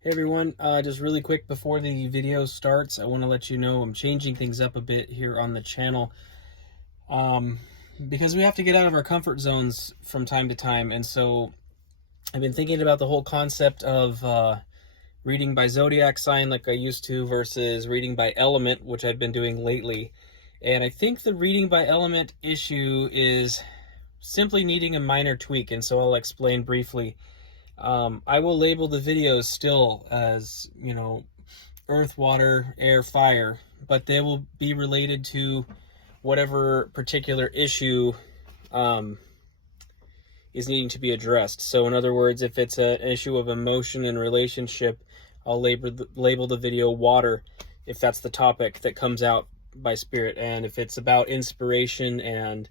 Hey everyone, just really quick before the video starts, I want to let you know I'm changing things up a bit here on the channel because we have to get out of our comfort zones from time to time. And so I've been thinking about the whole concept of reading by zodiac sign like I used to versus reading by element, which I've been doing lately. And I think the reading by element issue is simply needing a minor tweak, and so I'll explain briefly. I will label the videos still as, earth, water, air, fire, but they will be related to whatever particular issue is needing to be addressed. So in other words, if it's an issue of emotion and relationship, I'll label the video water if that's the topic that comes out by spirit. And if it's about inspiration and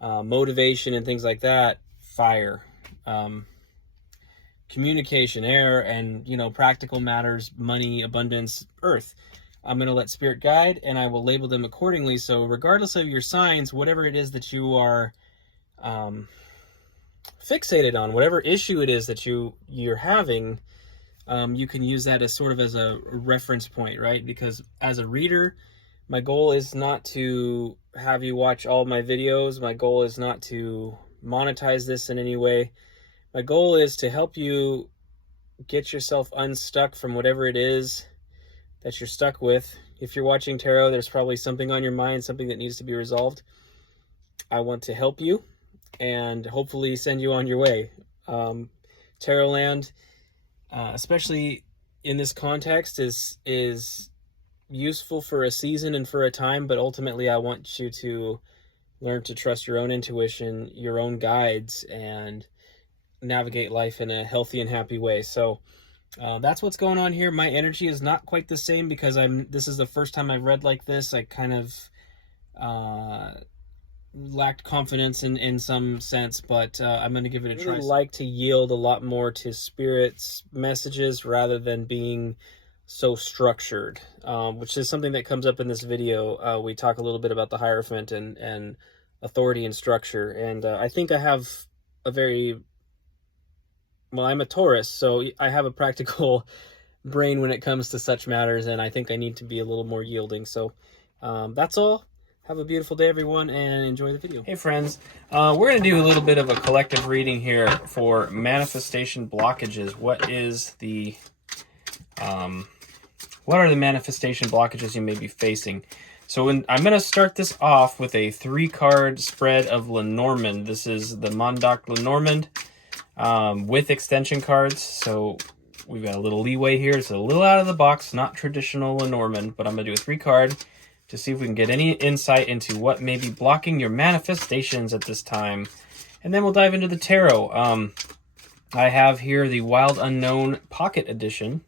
motivation and things like that, fire. Communication, air, and practical matters, money, abundance, earth. I'm going to let spirit guide, and I will label them accordingly. So regardless of your signs, whatever it is that you are fixated on, whatever issue it is that you're having, you can use that as sort of as a reference point, right? Because as a reader, my goal is not to have you watch all my videos. My goal is not to monetize this in any way. My goal is to help you get yourself unstuck from whatever it is that you're stuck with. If you're watching tarot, there's probably something on your mind, something that needs to be resolved. I want to help you and hopefully send you on your way. Tarot land, especially in this context, is useful for a season and for a time, but ultimately I want you to learn to trust your own intuition, your own guides, and navigate life in a healthy and happy way. So that's what's going on here. My energy is not quite the same because this is the first time I've read like this. I kind of lacked confidence in some sense, but I'm going to give it a try. I really like to yield a lot more to spirit's messages rather than being so structured, which is something that comes up in this video. We talk a little bit about the Hierophant and authority and structure, and I think I have a very I'm a Taurus, so I have a practical brain when it comes to such matters, and I think I need to be a little more yielding. So that's all. Have a beautiful day, everyone, and enjoy the video. Hey, friends. We're going to do a little bit of a collective reading here for manifestation blockages. What are the manifestation blockages you may be facing? So I'm going to start this off with a 3-card spread of Lenormand. This is the Mondoc Lenormand. With extension cards, so we've got a little leeway here. It's a little out of the box, not traditional Lenormand, but I'm going to do a 3-card to see if we can get any insight into what may be blocking your manifestations at this time. And then we'll dive into the tarot. I have here the Wild Unknown Pocket Edition,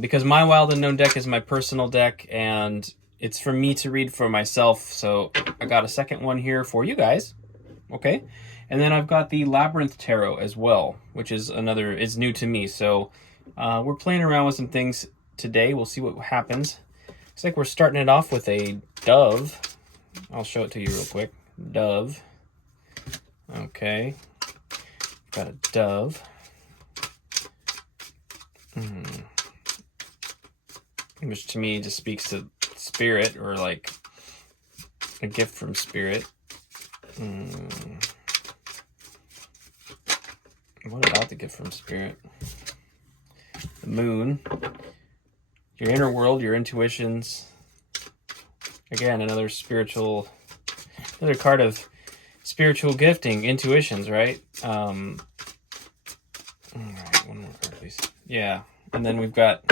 because my Wild Unknown deck is my personal deck, and it's for me to read for myself, so I got a second one here for you guys. Okay? And then I've got the Labyrinth Tarot as well, which is is new to me. So we're playing around with some things today. We'll see what happens. Looks like we're starting it off with a dove. I'll show it to you real quick. Dove. Okay. Got a dove. Which to me just speaks to spirit, or like a gift from spirit. What about the gift from spirit? The moon. Your inner world, your intuitions. Again, another card of spiritual gifting, intuitions, right? All right, one more card, please. Yeah, and then we've got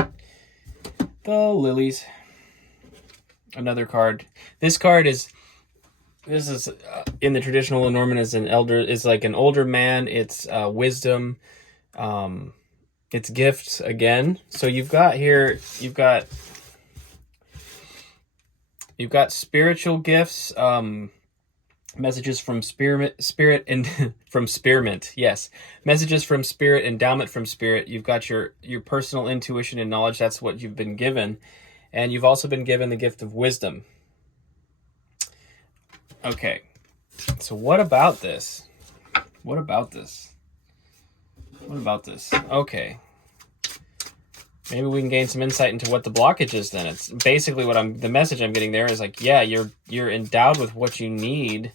the lilies. Another card. This is in the traditional Lenormand is like an older man. It's wisdom. It's gifts again. So you've got spiritual gifts, messages from spirit and from spearmint. Yes. Messages from spirit, endowment from spirit. You've got your personal intuition and knowledge. That's what you've been given. And you've also been given the gift of wisdom. Okay, so what about this? Okay, maybe we can gain some insight into what the blockage is then. It's basically the message I'm getting there is like, yeah, you're endowed with what you need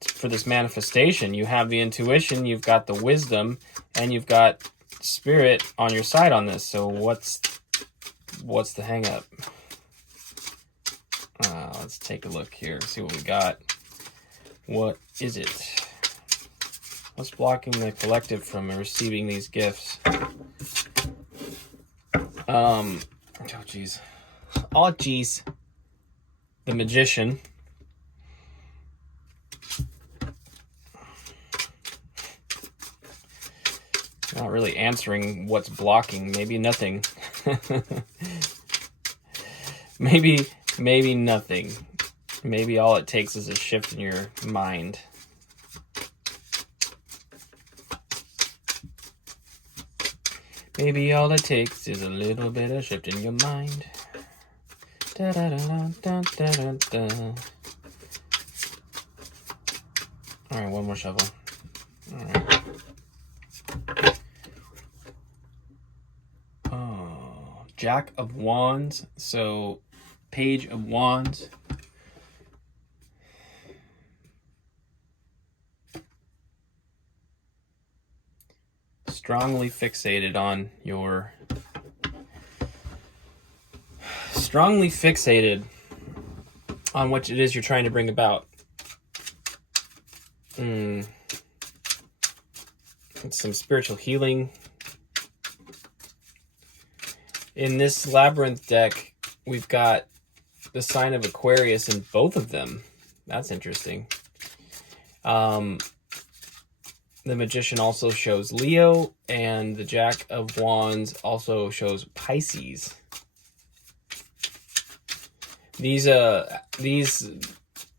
for this manifestation. You have the intuition, you've got the wisdom, and you've got spirit on your side on this. So what's the hang up? Let's take a look here, see what we got. What is it? What's blocking the collective from receiving these gifts? Oh geez. Oh geez. The Magician. Not really answering what's blocking. Maybe nothing. Maybe nothing. Maybe all it takes is a shift in your mind. Maybe all it takes is a little bit of shift in your mind. Da, da, da, da, da, da, da. All right, one more shuffle. All right. Oh, Jack of Wands. So, Page of Wands. Strongly fixated on what it is you're trying to bring about. It's some spiritual healing. In this labyrinth deck, we've got the sign of Aquarius in both of them. That's interesting. The Magician also shows Leo, and the Jack of Wands also shows Pisces. These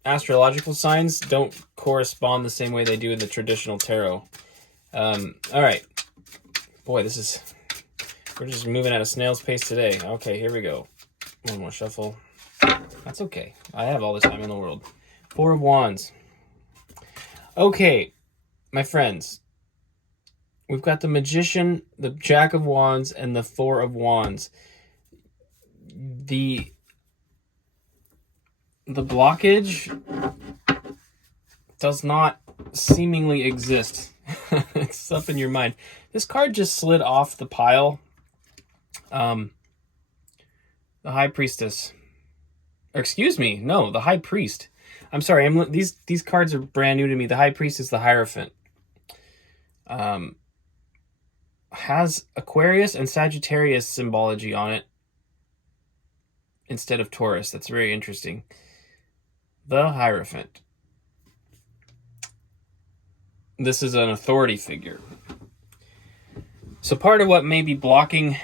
astrological signs don't correspond the same way they do in the traditional tarot. All right. Boy, we're just moving at a snail's pace today. Okay, here we go. One more shuffle. That's okay. I have all the time in the world. Four of Wands. Okay, my friends. We've got the Magician, the Jack of Wands, and the Four of Wands. The blockage does not seemingly exist. It's up in your mind. This card just slid off the pile. The High Priestess. Or excuse me, no, the High Priest. I'm sorry, these cards are brand new to me. The High Priest is the Hierophant. Has Aquarius and Sagittarius symbology on it instead of Taurus. That's very interesting. The Hierophant. This is an authority figure. So part of what may be blocking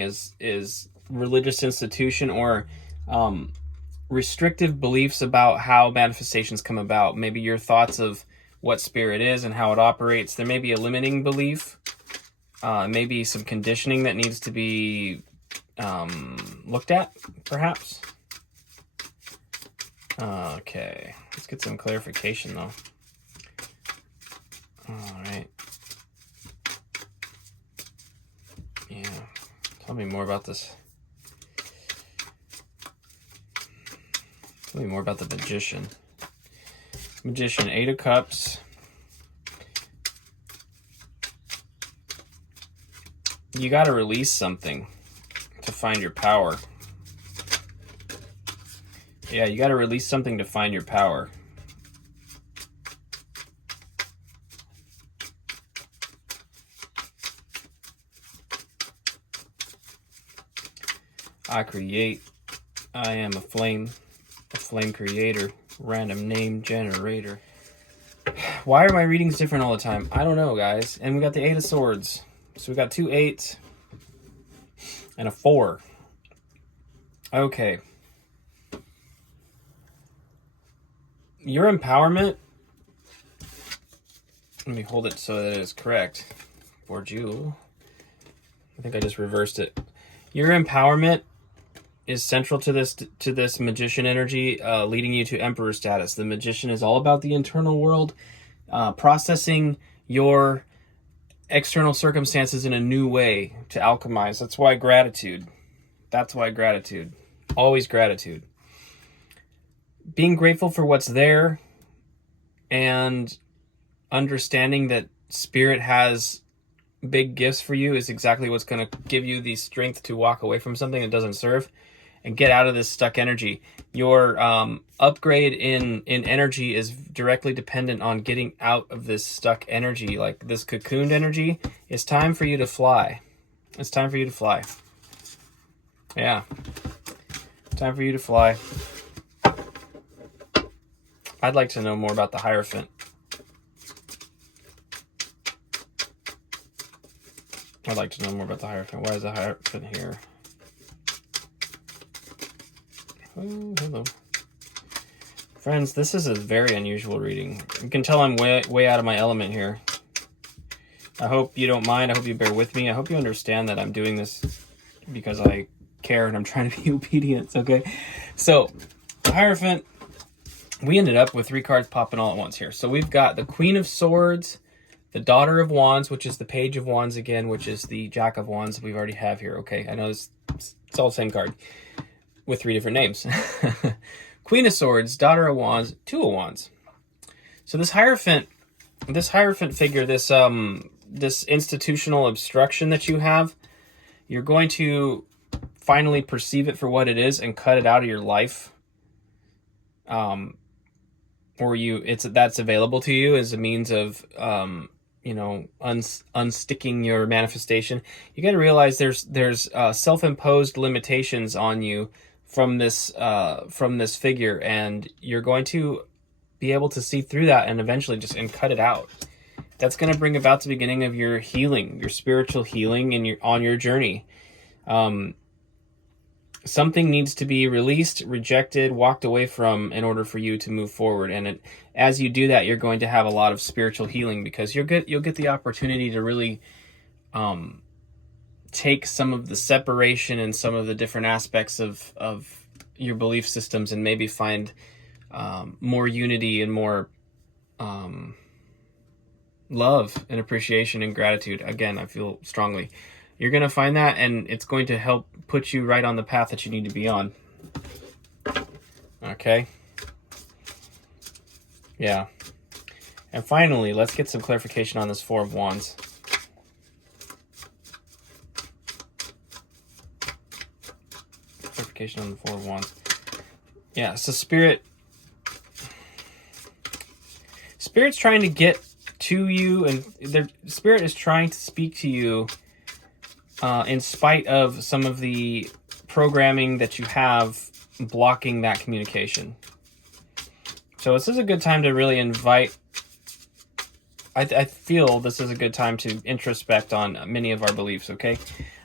is religious institution or restrictive beliefs about how manifestations come about. Maybe your thoughts of what spirit is and how it operates. There may be a limiting belief. Maybe some conditioning that needs to be looked at, perhaps. Okay, let's get some clarification, though. All right. Yeah, tell me more about this. Tell me more about the Magician. Magician, Eight of Cups. You got to release something to find your power. Yeah, you got to release something to find your power. I create. I am a flame creator, random name generator. Why are my readings different all the time? I don't know, guys. And we got the Eight of Swords. So we got 2 8s and a 4. Okay. Your empowerment. Let me hold it so that it is correct. For you. I think I just reversed it. Your empowerment is central to this Magician energy, leading you to Emperor status. The Magician is all about the internal world, processing your external circumstances in a new way to alchemize. That's why gratitude. Always gratitude. Being grateful for what's there and understanding that Spirit has big gifts for you is exactly what's going to give you the strength to walk away from something that doesn't serve and get out of this stuck energy. Your upgrade in energy is directly dependent on getting out of this stuck energy, like this cocooned energy. It's time for you to fly. It's time for you to fly. Yeah. Time for you to fly. I'd like to know more about the Hierophant. Why is the Hierophant here? Oh, hello. Friends, this is a very unusual reading. You can tell I'm way out of my element here. I hope you don't mind. I hope you bear with me. I hope you understand that I'm doing this because I care and I'm trying to be obedient, okay? So, the Hierophant, we ended up with 3 cards popping all at once here. So we've got the Queen of Swords, the Daughter of Wands, which is the Page of Wands again, which is the Jack of Wands that we already have here, okay? I know it's all the same card with 3 different names. Queen of Swords, Daughter of Wands, Two of Wands. So this Hierophant figure, this institutional obstruction that you have, you're going to finally perceive it for what it is and cut it out of your life. That's available to you as a means of unsticking your manifestation. You got to realize there's self-imposed limitations on you from this figure, and you're going to be able to see through that and eventually just cut it out. That's going to bring about the beginning of your healing, your spiritual healing, on your journey. Something needs to be released, rejected, walked away from in order for you to move forward. And as you do that, you're going to have a lot of spiritual healing because you'll get the opportunity to really take some of the separation and some of the different aspects of your belief systems and maybe find more unity and more love and appreciation and gratitude. Again, I feel strongly. You're going to find that, and it's going to help put you right on the path that you need to be on. Okay? Yeah. And finally, let's get some clarification on this Four of Wands. Clarification on the Four of Wands. Yeah, so Spirit's trying to get to you, and Spirit is trying to speak to you in spite of some of the programming that you have blocking that communication. So this is a good time to really invite. I feel this is a good time to introspect on many of our beliefs, okay?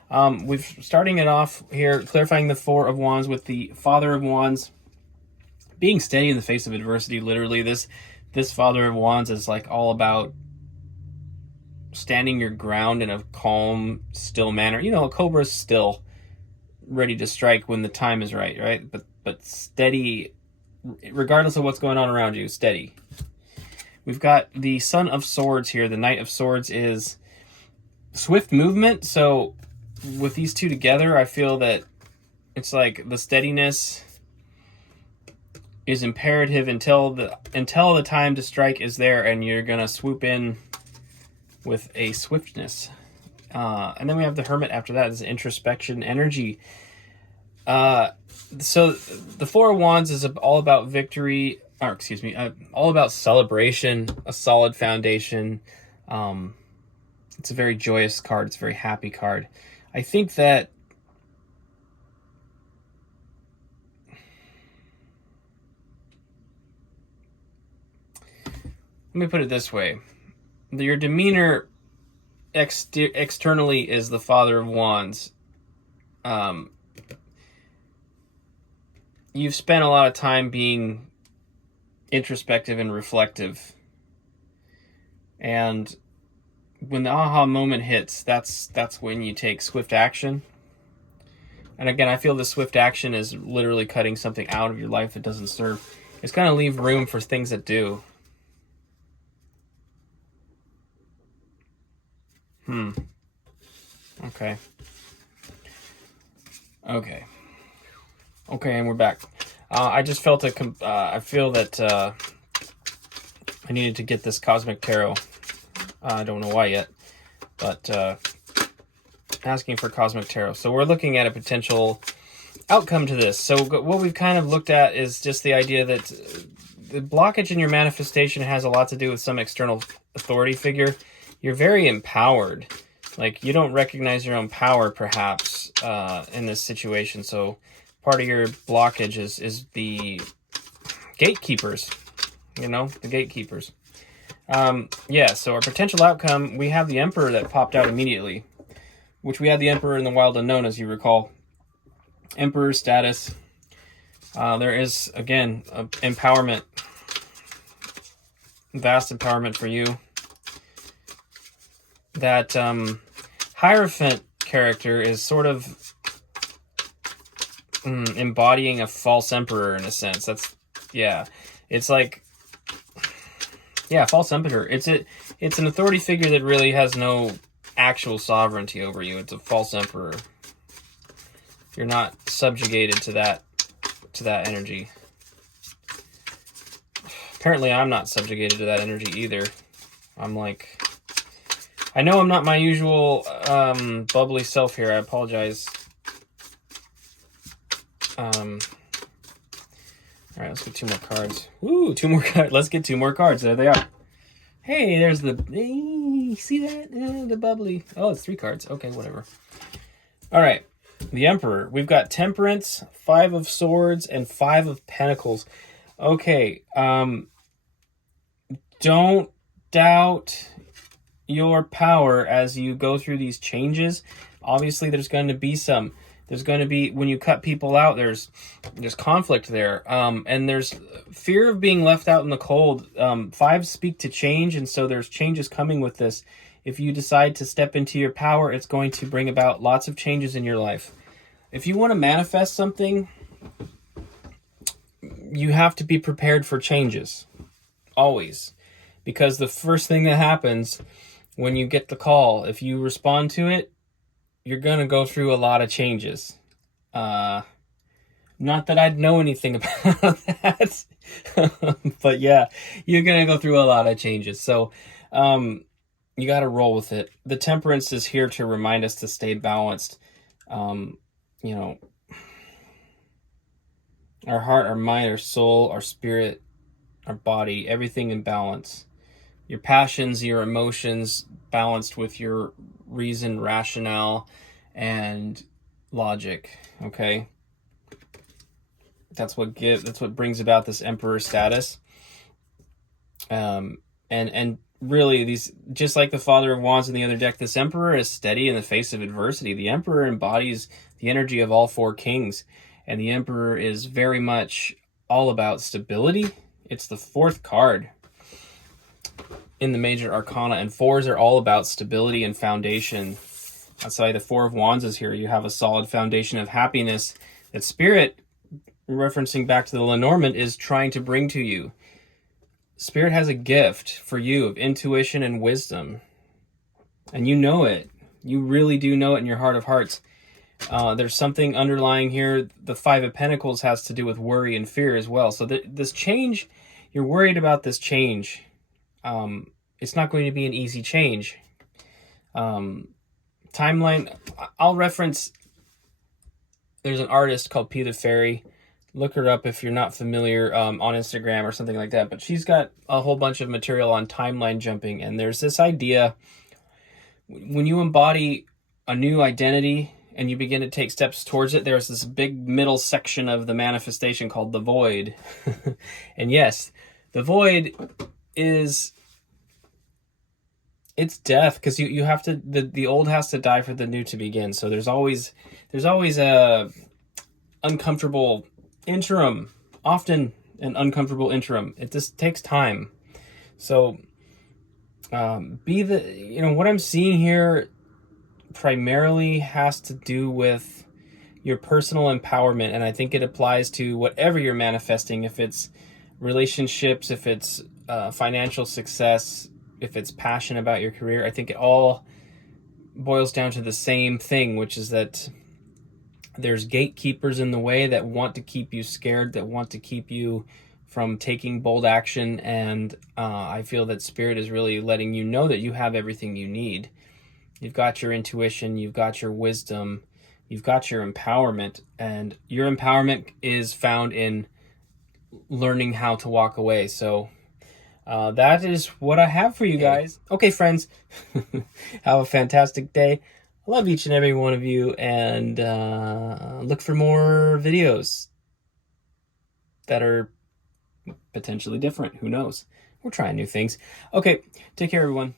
We're starting it off here, clarifying the Four of Wands with the Father of Wands. Being steady in the face of adversity, literally. This Father of Wands is like all about standing your ground in a calm, still manner. You know, a cobra's still, ready to strike when the time is right? But steady, regardless of what's going on around you, steady. We've got the Son of Swords here. The Knight of Swords is swift movement. So with these two together, I feel that it's like the steadiness is imperative until the time to strike is there, and you're gonna swoop in with a swiftness. And then we have the Hermit after that. This introspection energy. So the Four of Wands is all about victory, all about celebration, a solid foundation. It's a very joyous card. It's a very happy card. I think that let me put it this way. Your demeanor externally is the Father of Wands. You've spent a lot of time being introspective and reflective. And when the aha moment hits, that's when you take swift action. And again, I feel the swift action is literally cutting something out of your life that doesn't serve. It's going to leave room for things that do. Okay. Okay. Okay, and we're back. I just felt I feel that I needed to get this Cosmic Tarot. I don't know why yet, but asking for Cosmic Tarot. So we're looking at a potential outcome to this. So what we've kind of looked at is just the idea that the blockage in your manifestation has a lot to do with some external authority figure. You're very empowered. Like, you don't recognize your own power, perhaps, in this situation. So part of your blockage is the gatekeepers, the gatekeepers. Yeah, so our potential outcome, we have the Emperor that popped out immediately, which we had the Emperor in the Wild Unknown, as you recall. Emperor status. There is, again, empowerment, vast empowerment for you. That Hierophant character is sort of embodying a false emperor in a sense. It's like, false emperor. It's an authority figure that really has no actual sovereignty over you. It's a false emperor. You're not subjugated to that energy. Apparently, I'm not subjugated to that energy either. I'm like, I know I'm not my usual bubbly self here. I apologize. All right, let's get 2 more cards. Ooh, 2 more cards. Let's get 2 more cards. There they are. Hey, there's the... Hey, see that? The bubbly. Oh, it's 3 cards. Okay, whatever. All right. The Emperor. We've got Temperance, 5 of Swords, and 5 of Pentacles. Okay. Don't doubt your power as you go through these changes. Obviously, there's going to be when you cut people out, there's conflict there, and there's fear of being left out in the cold. 5 speak to change, and so there's changes coming with this. If you decide to step into your power, it's going to bring about lots of changes in your life. If you want to manifest something, you have to be prepared for changes, always, because the first thing that happens when you get the call, if you respond to it, you're going to go through a lot of changes. Not that I'd know anything about that, but yeah, you're going to go through a lot of changes. So you got to roll with it. The Temperance is here to remind us to stay balanced. Our heart, our mind, our soul, our spirit, our body, everything in balance. Your passions, your emotions balanced with your reason, rationale, and logic. Okay, that's what brings about this Emperor status. And really, these, just like the Father of Wands in the other deck, this Emperor is steady in the face of adversity. The Emperor embodies the energy of all 4 kings, and the Emperor is very much all about stability. It's the 4th card in the major arcana, and 4s are all about stability and foundation. That's why the 4 of Wands is here. You have a solid foundation of happiness that Spirit, referencing back to the Lenormand, is trying to bring to you. Spirit has a gift for you of intuition and wisdom, and you know it. You really do know it in your heart of hearts. There's something underlying here. The 5 of Pentacles has to do with worry and fear as well. So this change, you're worried about this change. It's not going to be an easy change. Timeline, I'll reference, there's an artist called P the Fairy. Look her up if you're not familiar, on Instagram or something like that. But she's got a whole bunch of material on timeline jumping. And there's this idea, when you embody a new identity and you begin to take steps towards it, there's this big middle section of the manifestation called the void. And yes, the void is, it's death, because you have to, the old has to die for the new to begin. So there's always a uncomfortable interim, often an uncomfortable interim. It just takes time. So what I'm seeing here primarily has to do with your personal empowerment, and I think it applies to whatever you're manifesting. If it's relationships, if it's financial success, if it's passion about your career, I think it all boils down to the same thing, which is that there's gatekeepers in the way that want to keep you scared, that want to keep you from taking bold action. And I feel that Spirit is really letting you know that you have everything you need. You've got your intuition, you've got your wisdom, you've got your empowerment, and your empowerment is found in learning how to walk away. So that is what I have for you guys. Okay, friends, have a fantastic day. I love each and every one of you, and look for more videos that are potentially different. Who knows? We're trying new things. Okay, take care, everyone.